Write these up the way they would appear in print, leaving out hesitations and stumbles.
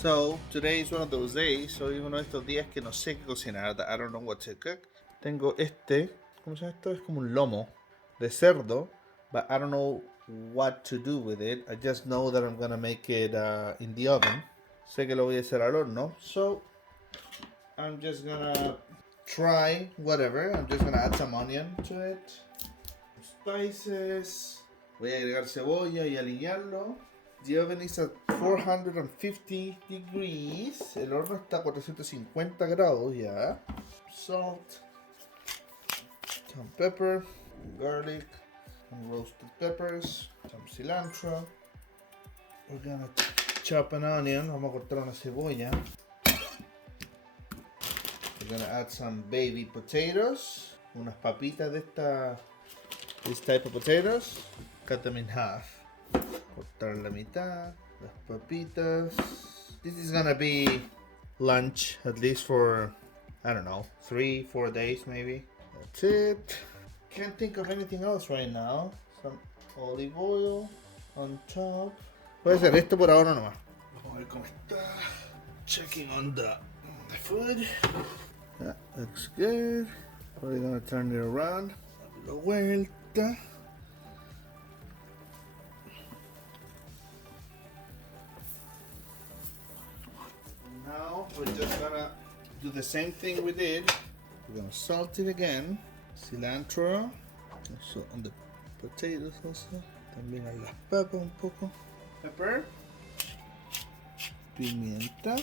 So, today is one of those days. Hoy es uno de estos días que no sé qué cocinar. I don't know what to cook. Tengo ¿cómo se llama esto? Es como un lomo de cerdo, but I don't know what to do with it. I just know that I'm gonna make it in the oven. Sé que lo voy a hacer al horno. So, I'm just gonna try whatever. I'm just gonna add some onion to it. Spices. Voy a agregar cebolla y alinearlo. The oven is at 450 degrees. El horno está a 450 grados ya. Salt. Some pepper. Garlic. Some roasted peppers. Some cilantro. We're gonna chop an onion. Vamos a cortar una cebolla. We're gonna add some baby potatoes. Unas papitas de this type of potatoes. Cut them in half. Cortar la mitad, las papitas. This is gonna be lunch, at least for, I don't know, 3-4 days maybe. That's it. Can't think of anything else right now. Some olive oil on top. Voy a hacer esto por ahora nomás. Vamos a ver cómo está. Checking on the food. That looks good. We're gonna turn it around. Darle la vuelta. Now we're just gonna do the same thing we did. We're gonna salt it again. Cilantro. Also on the potatoes also. También a las papas un poco. Pepper. Pimienta.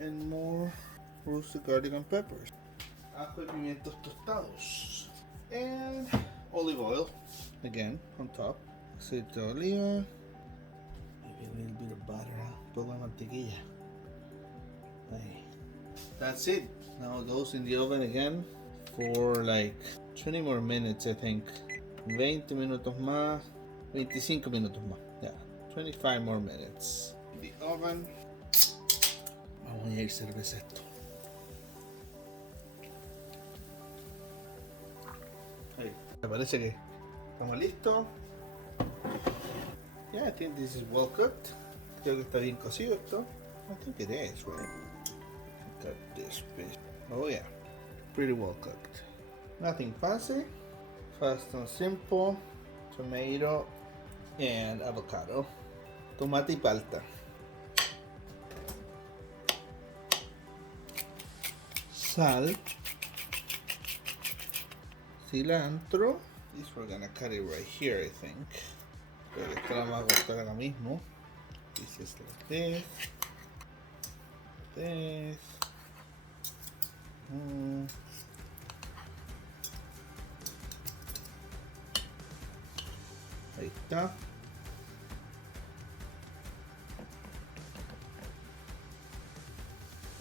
And more roasted garlic and peppers. Ajo y pimientos tostados. And olive oil. Again on top. Aceite de oliva. Maybe a little bit of butter, un poco de mantequilla. Ahí. That's it. Now it goes in the oven again for like 20 more minutes, I think. 20 minutos más, 25 minutos más. Yeah, 25 more minutes. In the oven. Vamos a ir a servir esto. Ahí. Me parece que estamos listos. Yeah, I think this is well cooked. Creo que está bien cocido esto. I think it is, right? Got this piece. Oh yeah, pretty well cooked. Nothing fancy. Fast and simple. Tomato and avocado. Tomate y palta. Sal. Cilantro. This we're gonna cut it right here, I think. Pero esto lo vamos a cortar ahora mismo. Pieces like this. This. Ahí está.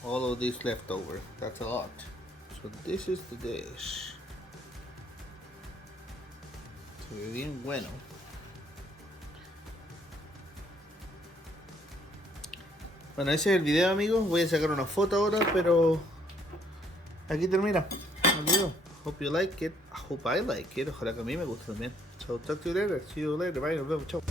All of this left over. That's a lot. So this is the dish. Se ve bien bueno. Bueno, ese es el video, amigos. Voy a sacar una foto ahora, pero aquí termina el video. Hope you like it. I hope I like it. Ojalá que a mí me guste también. So talk to you later. See you later. Bye. Nos vemos. Chao.